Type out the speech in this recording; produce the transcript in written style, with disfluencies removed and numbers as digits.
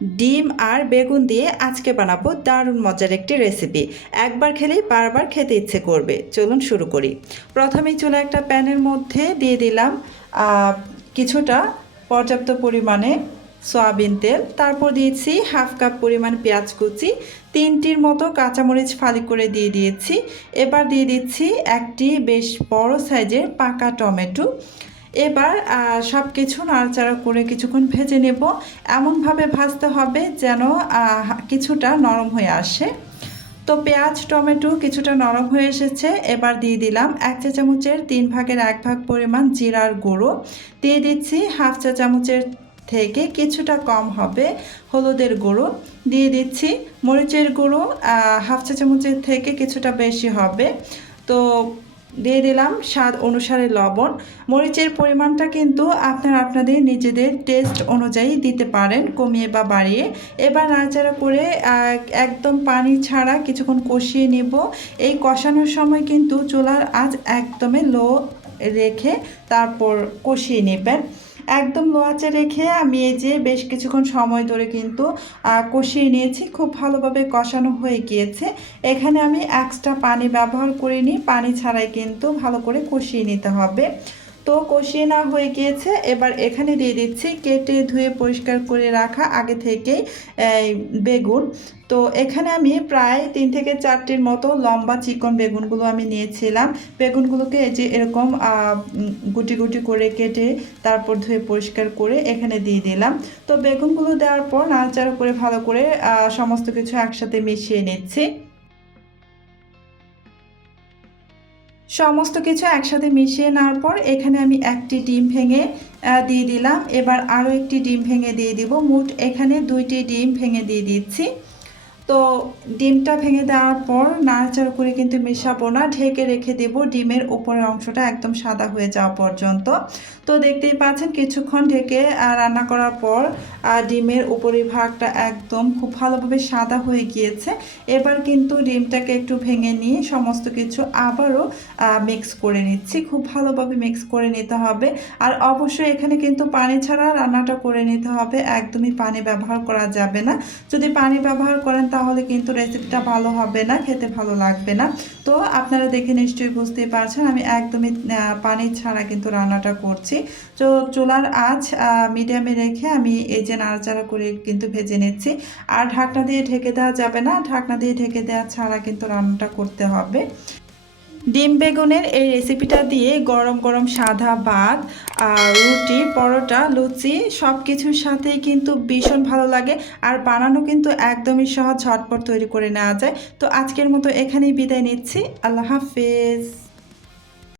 ডিম আর বেগুন দিয়ে আজকে বানাবো দারুণ মজার একটি রেসিপি। একবার খেলেই বারবার খেতে ইচ্ছে করবে। চলুন শুরু করি। প্রথমেই চুলা একটা প্যানের মধ্যে দিয়ে দিলাম কিছুটা পর্যাপ্ত পরিমাণে সয়াবিন তেল। তারপর দিয়েছি হাফ কাপ পরিমাণ পেঁয়াজ কুচি, 3টির মতো কাঁচামরিচ ফালি করে দিয়ে দিয়েছি। এবার দিয়ে দিচ্ছি একটি বেশ বড় সাইজের পাকা টমেটো। এবার সব কিছু নাড়াচাড়া করে কিছুক্ষণ ভেজে নেব। এমনভাবে ভাজতে হবে যেন কিছুটা নরম হয়ে আসে। তো পেঁয়াজ টমেটো কিছুটা নরম হয়ে এসেছে। এবার দিয়ে দিলাম 1 চা চামচের 3 ভাগের 1 ভাগ পরিমাণ জিরার গুঁড়ো। দিয়ে দিচ্ছি হাফ চা চামচের থেকে কিছুটা কম হবে হলুদের গুঁড়ো। দিয়ে দিচ্ছি মরিচের গুঁড়ো, হাফ চা চামচের থেকে কিছুটা বেশি হবে। তো দিয়ে দিলাম স্বাদ অনুসারে লবণ। মরিচের পরিমাণটা কিন্তু আপনাদের নিজেদের টেস্ট অনুযায়ী দিতে পারেন, কমিয়ে বা বাড়িয়ে। এবার নাড়াচাড়া করে একদম পানি ছাড়া কিছুক্ষণ কষিয়ে নেব। এই কষানোর সময় কিন্তু চুলার আঁচ একদমই লো রেখে তারপর কষিয়ে নেবেন। একদম লো আঁচে রেখে আমি এই যে বেশ কিছুক্ষণ সময় ধরে কিন্তু কষিয়ে নিয়েছি। খুব ভালোভাবে কষানো হয়ে গিয়েছে। এখানে আমি এক্সট্রা পানি ব্যবহার করিনি, পানি ছাড়াই কিন্তু ভালো করে কষিয়ে নিতে হবে। তো কষিয়ে না হয়ে গিয়েছে। এবার এখানে দিয়ে দিচ্ছি কেটে ধুয়ে পরিষ্কার করে রাখা আগে থেকেই বেগুন। তো এখানে আমি প্রায় 3 থেকে 4টির মতো লম্বা চিকন বেগুনগুলো আমি নিয়েছিলাম। বেগুনগুলোকে এই যে এরকম গুটি গুটি করে কেটে তারপর ধুয়ে পরিষ্কার করে এখানে দিয়ে দিলাম। তো বেগুনগুলো দেওয়ার পর নাড়াচাড়া করে ভালো করে সমস্ত কিছু একসাথে মিশিয়ে নিচ্ছি। সমস্ত কিছু একসাথে মিশিয়ে নেওয়ার পর এখানে আমি একটি ডিম ভেঙে দিয়ে দিলাম। এবার আরও একটি ডিম ভেঙে দিয়ে দিব। মোট এখানে 2টি ডিম ভেঙে দিয়ে দিচ্ছি। তো ডিমটা ভেঙে দেওয়ার পর নাড়াচাড়া করে কিন্তু মেশাবো না, ঢেকে রেখে দেব ডিমের উপরের অংশটা একদম সাদা হয়ে যাওয়া পর্যন্ত। তো দেখতেই পাচ্ছেন কিছুক্ষণ ঢেকে রান্না করার পর ডিমের উপরের ভাগটা একদম খুব ভালোভাবে সাদা হয়ে গিয়েছে। এবার কিন্তু ডিমটাকে একটু ভেঙে নিয়ে সমস্ত কিছু আবারও মিক্স করে নিচ্ছি। খুব ভালোভাবে মিক্স করে নিতে হবে। আর অবশ্যই এখানে কিন্তু পানি ছাড়া রান্নাটা করে নিতে হবে, একদমই পানি ব্যবহার করা যাবে না। যদি পানি ব্যবহার করেন তাহলে কিন্তু রেসিপিটা ভালো হবে না, খেতে ভালো লাগবে না। তো আপনারা দেখে নিশ্চয়ই বুঝতেই পারছেন আমি একদমই পানি ছাড়া কিন্তু রান্নাটা করছি। তো চুলার আঁচ মিডিয়ামে রেখে আমি এই যে নাড়াচাড়া করে কিন্তু ভেজে নিচ্ছি। আর ঢাকনা দিয়ে ঢেকে দেওয়া যাবে না, ঢাকনা দিয়ে ঢেকে দেওয়া ছাড়া কিন্তু রান্নাটা করতে হবে। ডিম বেগুনের এই রেসিপিটা দিয়ে গরম গরম সাদা ভাত, রুটি, পরোটা, লুচি সব কিছুর সাথেই কিন্তু ভীষণ ভালো লাগে। আর বানানো কিন্তু একদমই সহজ, ঝটপট তৈরি করে নেওয়া যায়। তো আজকের মতো এখানেই বিদায় নিচ্ছি। আল্লাহ হাফেজ।